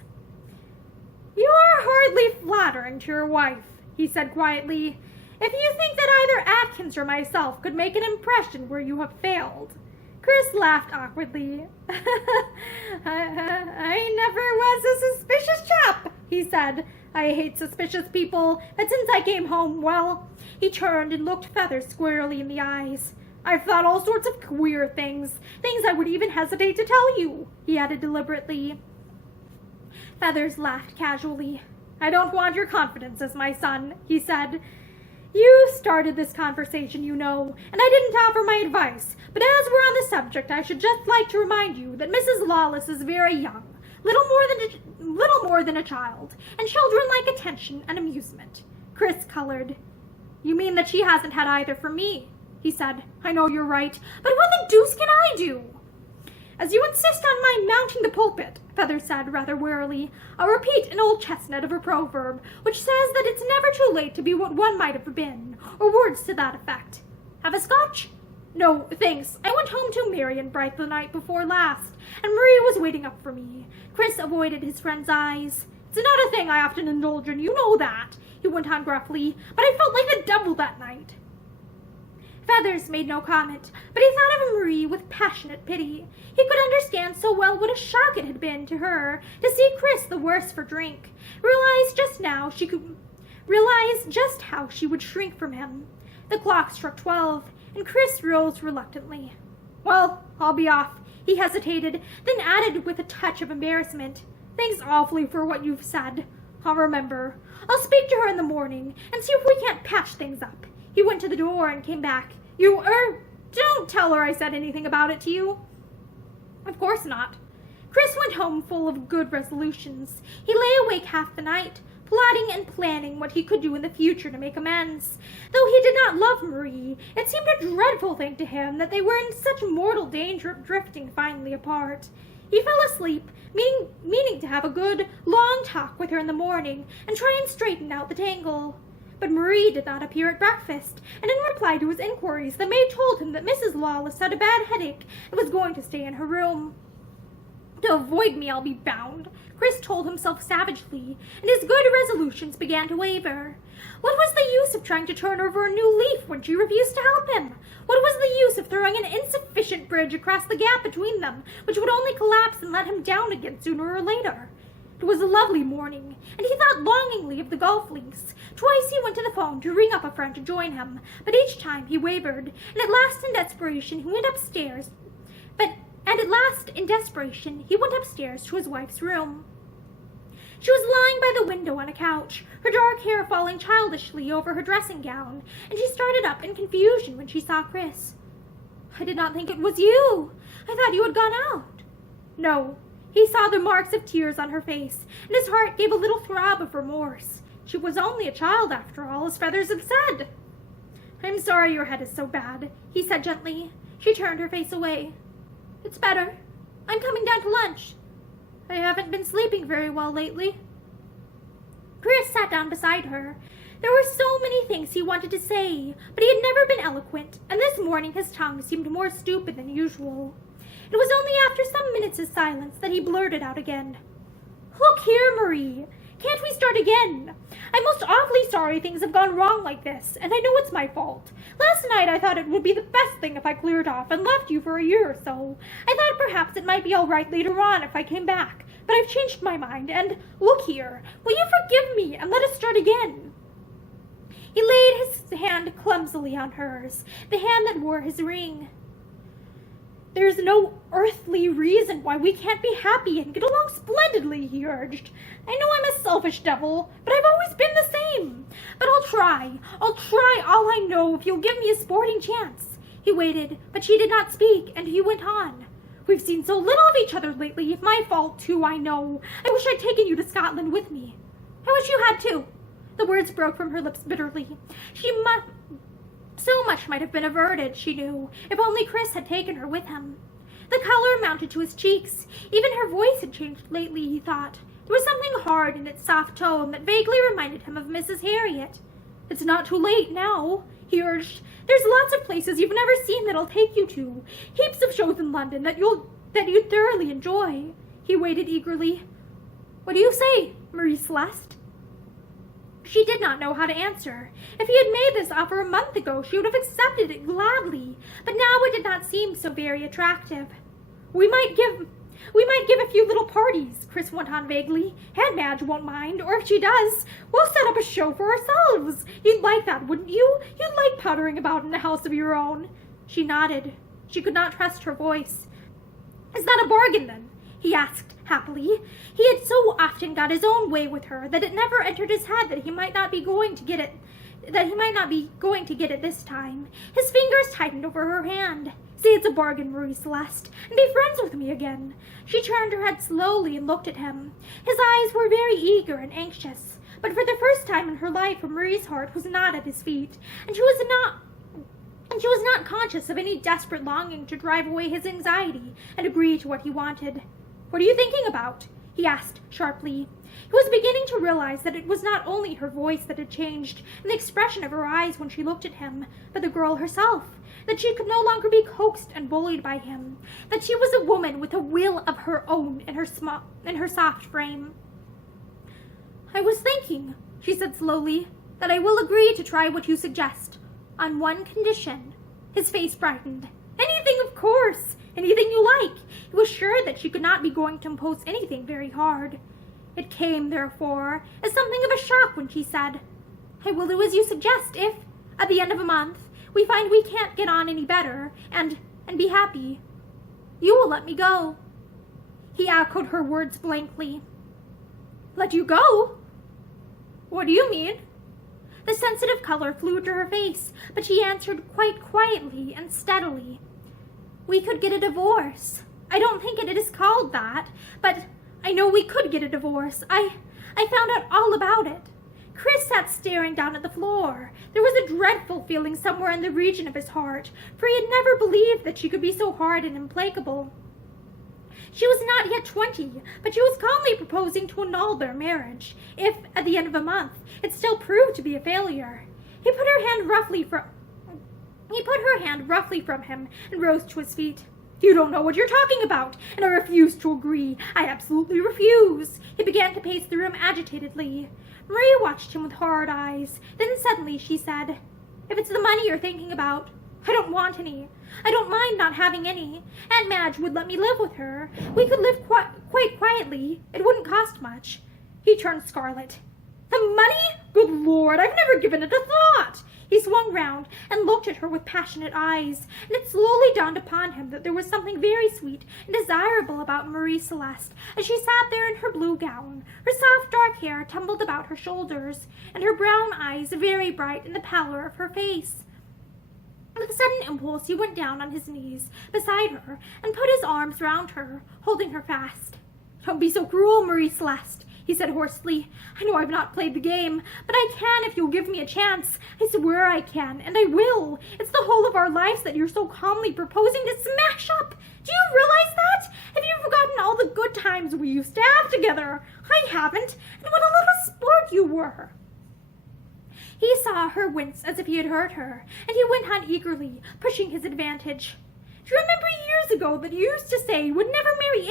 "You are hardly flattering to your wife," he said quietly, "if you think that either Atkins or myself could make an impression where you have failed." Chris laughed awkwardly. I never was a suspicious chap," he said. "I hate suspicious people, but since I came home, well," he turned and looked Feathers squarely in the eyes. "I've thought all sorts of queer things I would even hesitate to tell you," he added deliberately. Feathers laughed casually. "I don't want your confidences, my son," he said. "You started this conversation, you know, and I didn't offer my advice, but as we're on the subject, I should just like to remind you that Mrs. Lawless is very young, little more than a child, and children like attention and amusement." Chris colored. "You mean that she hasn't had either from me?" he said. "I know you're right, but what the deuce can I do?" "As you insist on my mounting the pulpit," Feathers said rather wearily, "I'll repeat an old chestnut of a proverb, which says that it's never too late to be what one might have been, or words to that effect. Have a scotch?" "No, thanks. I went home to Marianbright the night before last, and Marie was waiting up for me." Chris avoided his friend's eyes. "It's not a thing I often indulge in, you know that," he went on gruffly, "but I felt like the devil that night." Feathers made no comment, but he thought of Marie with passionate pity. He could understand so well what a shock it had been to her to see Chris the worse for drink, realize just how she would shrink from him. The clock struck 12, and Chris rose reluctantly. "Well, I'll be off," he hesitated, then added with a touch of embarrassment, "Thanks awfully for what you've said. I'll remember. I'll speak to her in the morning and see if we can't patch things up." He went to the door and came back. Don't tell her I said anything about it to you." "Of course not." Chris went home full of good resolutions. He lay awake half the night, plotting and planning what he could do in the future to make amends. Though he did not love Marie, it seemed a dreadful thing to him that they were in such mortal danger of drifting finally apart. He fell asleep, meaning to have a good, long talk with her in the morning and try and straighten out the tangle. But Marie did not appear at breakfast, and in reply to his inquiries, the maid told him that Mrs. Lawless had a bad headache and was going to stay in her room. To avoid me, I'll be bound, Chris told himself savagely, and his good resolutions began to waver. What was the use of trying to turn over a new leaf when she refused to help him? What was the use of throwing an insufficient bridge across the gap between them, which would only collapse and let him down again sooner or later? It was a lovely morning, and he thought longingly of the golf links. Twice he went to the phone to ring up a friend to join him, but each time he wavered, and at last in desperation he went upstairs to his wife's room. She was lying by the window on a couch, her dark hair falling childishly over her dressing gown, and she started up in confusion when she saw Chris. "I did not think it was you. I thought you had gone out." "No." He saw the marks of tears on her face, and his heart gave a little throb of remorse. She was only a child, after all, as Feathers had said. "I'm sorry your head is so bad," he said gently. She turned her face away. "It's better. I'm coming down to lunch. I haven't been sleeping very well lately." Chris sat down beside her. There were so many things he wanted to say, but he had never been eloquent, and this morning his tongue seemed more stupid than usual. It was only after some minutes of silence that he blurted out again. "Look here, Marie. Can't we start again? I'm most awfully sorry things have gone wrong like this, and I know it's my fault. Last night I thought it would be the best thing if I cleared off and left you for a year or so. I thought perhaps it might be all right later on if I came back, but I've changed my mind, and look here. Will you forgive me and let us start again?" He laid his hand clumsily on hers, the hand that wore his ring. "There's no earthly reason why we can't be happy and get along splendidly," he urged. "I know I'm a selfish devil, but I've always been the same. But I'll try all I know if you'll give me a sporting chance." He waited, but she did not speak, and he went on. "We've seen so little of each other lately. My fault, too, I know. I wish I'd taken you to Scotland with me." "I wish you had, too." The words broke from her lips bitterly. So much might have been averted, she knew, if only Chris had taken her with him. The color mounted to his cheeks. Even her voice had changed lately, he thought. There was something hard in its soft tone that vaguely reminded him of Mrs. Harriet. "It's not too late now," he urged. "There's lots of places you've never seen that I'll take you to. Heaps of shows in London that you'd thoroughly enjoy." He waited eagerly. "What do you say, Marie Celeste?" She did not know how to answer. If he had made this offer a month ago, she would have accepted it gladly, but now it did not seem so very attractive. We might give a few little parties," Chris went on vaguely. "Aunt Madge won't mind, or if she does, we'll set up a show for ourselves. You'd like that, wouldn't you? You'd like pottering about in a house of your own." She nodded. She could not trust her voice. "Is that a bargain, then?" he asked happily. He had so often got his own way with her that it never entered his head that he might not be going to get it this time. His fingers tightened over her hand. "Say it's a bargain, Marie Celeste, and be friends with me again." She turned her head slowly and looked at him. His eyes were very eager and anxious, but for the first time in her life Marie's heart was not at his feet, and she was not conscious of any desperate longing to drive away his anxiety and agree to what he wanted. "What are you thinking about?" he asked sharply. He was beginning to realize that it was not only her voice that had changed and the expression of her eyes when she looked at him, but the girl herself, that she could no longer be coaxed and bullied by him, that she was a woman with a will of her own in her soft frame. "I was thinking," she said slowly, "that I will agree to try what you suggest, on one condition." His face brightened. "Anything, of course. Anything you like." He was sure that she could not be going to impose anything very hard. It came, therefore, as something of a shock when she said, "I will do as you suggest if, at the end of a month, we find we can't get on any better, and be happy. You will let me go." He echoed her words blankly. "Let you go? What do you mean?" The sensitive color flew to her face, but she answered quite quietly and steadily. "We could get a divorce. I don't think it is called that, but I know we could get a divorce. I found out all about it." Chris sat staring down at the floor. There was a dreadful feeling somewhere in the region of his heart, for he had never believed that she could be so hard and implacable. She was not yet 20, but she was calmly proposing to annul their marriage, if, at the end of a month, it still proved to be a failure. He put her hand roughly from him and rose to his feet. "You don't know what you're talking about, and I refuse to agree. I absolutely refuse." He began to pace the room agitatedly. Marie watched him with hard eyes. Then suddenly she said, "If it's the money you're thinking about, I don't want any. I don't mind not having any. Aunt Madge would let me live with her. We could live quite quietly. It wouldn't cost much." He turned scarlet. "The money? Good Lord, I've never given it a thought." He swung round and looked at her with passionate eyes, and it slowly dawned upon him that there was something very sweet and desirable about Marie Celeste as she sat there in her blue gown, her soft dark hair tumbled about her shoulders, and her brown eyes very bright in the pallor of her face. With a sudden impulse, he went down on his knees beside her and put his arms round her, holding her fast. "Don't be so cruel, Marie Celeste," he said hoarsely. "I know I've not played the game, but I can if you'll give me a chance. I swear I can, and I will. It's the whole of our lives that you're so calmly proposing to smash up. Do you realize that? Have you forgotten all the good times we used to have together. I haven't, and what a little sport you were. He saw her wince as if he had hurt her, and he went on eagerly, pushing his advantage. Do you remember years ago that you used to say you would never marry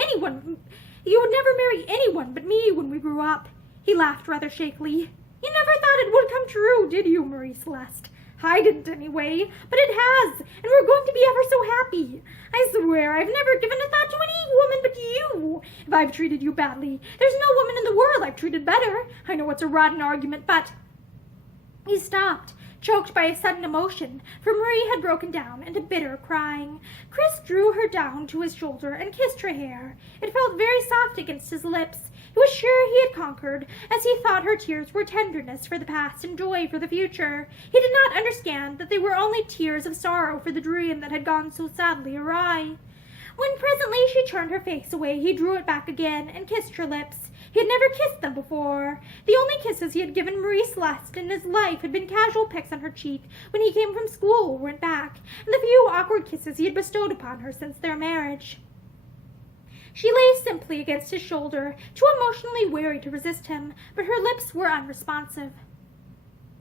anyone but me when we grew up? He laughed rather shakily. You never thought it would come true, did you, Marie Celeste? I didn't anyway, but it has, and we're going to be ever so happy. I swear I've never given a thought to any woman but you. If I've treated you badly, there's no woman in the world I've treated better. I know it's a rotten argument, but... He stopped, choked by a sudden emotion, for Marie had broken down into bitter crying. Chris drew her down to his shoulder and kissed her hair. It felt very soft against his lips. He was sure he had conquered, as he thought her tears were tenderness for the past and joy for the future. He did not understand that they were only tears of sorrow for the dream that had gone so sadly awry. When presently she turned her face away, he drew it back again and kissed her lips. He had never kissed them before. The only kisses he had given Marie Celeste in his life had been casual pecks on her cheek when he came from school or went back, and the few awkward kisses he had bestowed upon her since their marriage. She lay simply against his shoulder, too emotionally weary to resist him, but her lips were unresponsive.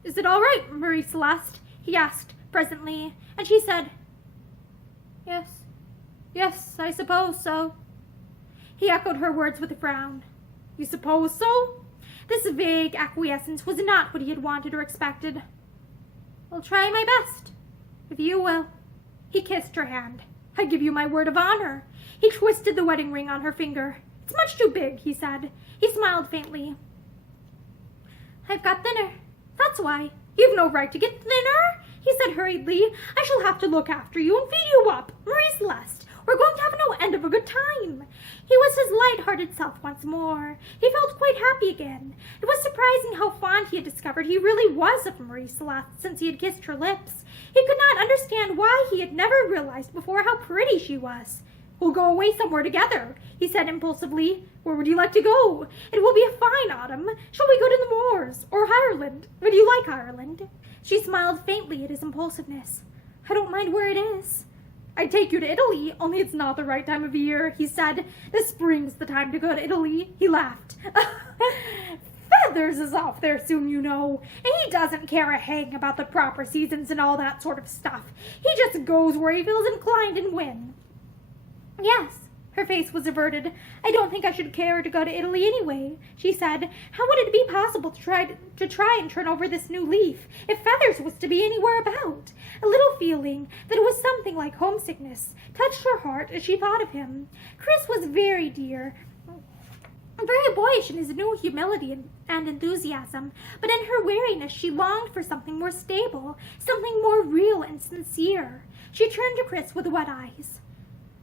Is it all right, Marie Celeste? He asked presently, and she said, Yes, I suppose so. He echoed her words with a frown. You suppose so? This vague acquiescence was not what he had wanted or expected. I'll try my best, if you will. He kissed her hand. I give you my word of honor. He twisted the wedding ring on her finger. It's much too big, he said. He smiled faintly. I've got thinner. That's why. You've no right to get thinner, he said hurriedly. I shall have to look after you and feed you up, Marie Celeste. We're going to have no end of a good time. He was his light-hearted self once more. He felt quite happy again. It was surprising how fond he had discovered he really was of Marie Celeste since he had kissed her lips. He could not understand why he had never realized before how pretty she was. We'll go away somewhere together, he said impulsively. Where would you like to go? It will be a fine autumn. Shall we go to the moors or Ireland? Would you like Ireland? She smiled faintly at his impulsiveness. I don't mind where it is. I'd take you to Italy, only it's not the right time of year, he said. The spring's the time to go to Italy. He laughed. Feathers is off there soon, you know, and he doesn't care a hang about the proper seasons and all that sort of stuff. He just goes where he feels inclined and when. Yes. Her face was averted. I don't think I should care to go to Italy anyway, she said. How would it be possible to try and turn over this new leaf if Feathers was to be anywhere about? A little feeling that it was something like homesickness touched her heart as she thought of him. Chris was very dear, very boyish in his new humility and enthusiasm, but in her weariness she longed for something more stable, something more real and sincere. She turned to Chris with wet eyes.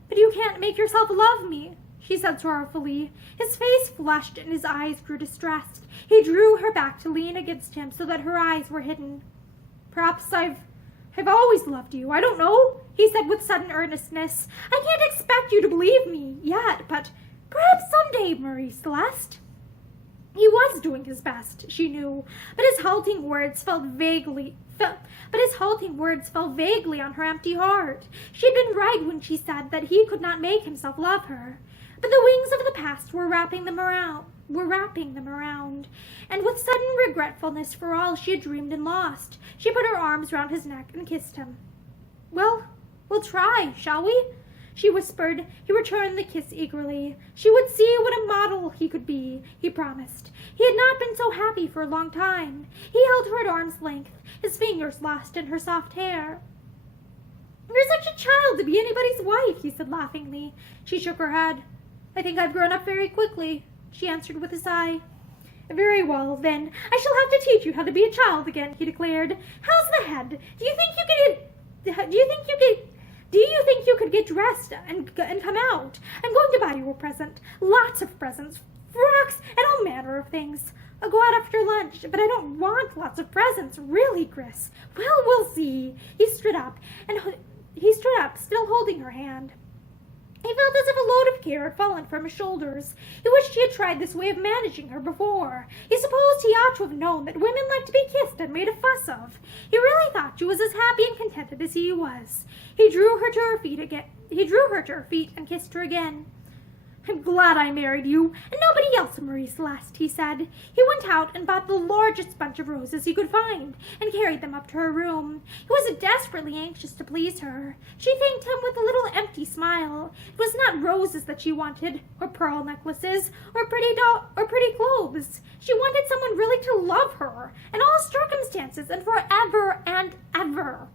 But you can't make yourself love me, she said sorrowfully. His face flushed and his eyes grew distressed. He drew her back to lean against him so that her eyes were hidden. Perhaps I've always loved you. I don't know, he said with sudden earnestness. I can't expect you to believe me yet, but perhaps someday, Marie Celeste. He was doing his best, she knew, but his halting words fell vaguely on her empty heart. She had been right when she said that he could not make himself love her. But the wings of the past were wrapping them around, and with sudden regretfulness for all she had dreamed and lost, she put her arms round his neck and kissed him. Well, we'll try, shall we? She whispered. He returned the kiss eagerly. She would see what a model he could be, he promised. He had not been so happy for a long time. He held her at arm's length, his fingers lost in her soft hair. You're such a child to be anybody's wife, he said laughingly. She shook her head. I think I've grown up very quickly, she answered with a sigh. Very well, then. I shall have to teach you how to be a child again, he declared. How's the head? Do you think you could get dressed and come out? I'm going to buy you a present. Lots of presents. Frocks and all manner of things. I'll go out after lunch, but I don't want lots of presents, really, Chris. Well, we'll see. He stood up, still holding her hand. He felt as if a load of care had fallen from his shoulders. He wished he had tried this way of managing her before. He supposed he ought to have known that women liked to be kissed and made a fuss of. He really thought she was as happy and contented as he was. He drew her to her feet and kissed her again. I'm glad I married you, and nobody else, Marie Celeste, he said. He went out and bought the largest bunch of roses he could find, and carried them up to her room. He was desperately anxious to please her. She thanked him with a little empty smile. It was not roses that she wanted, or pearl necklaces, or pretty clothes. She wanted someone really to love her, in all circumstances, and forever and ever.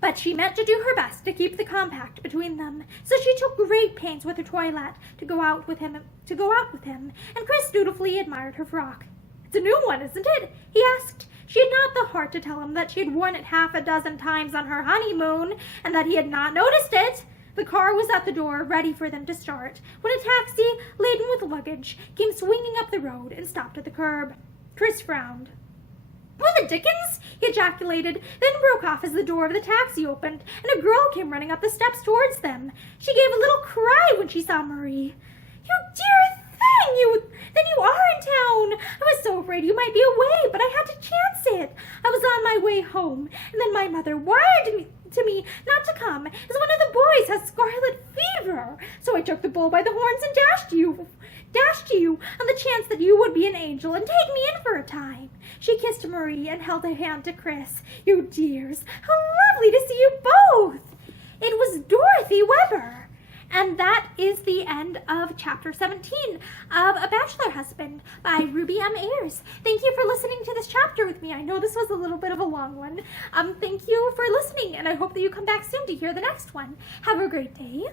But she meant to do her best to keep the compact between them, so she took great pains with her toilet to go out with him, and Chris dutifully admired her frock. It's a new one, isn't it? He asked. She had not the heart to tell him that she had worn it half a dozen times on her honeymoon, and that he had not noticed it. The car was at the door, ready for them to start, when a taxi, laden with luggage, came swinging up the road and stopped at the curb. Chris frowned. "What the dickens?" he ejaculated, then broke off as the door of the taxi opened, and a girl came running up the steps towards them. She gave a little cry when she saw Marie. "You dear thing! Then you are in town! I was so afraid you might be away, but I had to chance it. I was on my way home, and then my mother wired to me not to come, as one of the boys has scarlet fever. So I took the bull by the horns and dashed to you on the chance that you would be an angel and take me in for a time." She kissed Marie and held a hand to Chris. "You dears, how lovely to see you both!" It was Dorothy Weber. And that is the end of Chapter 17 of A Bachelor Husband by Ruby M. Ayres. Thank you for listening to this chapter with me. I know this was a little bit of a long one. Thank you for listening, and I hope that you come back soon to hear the next one. Have a great day.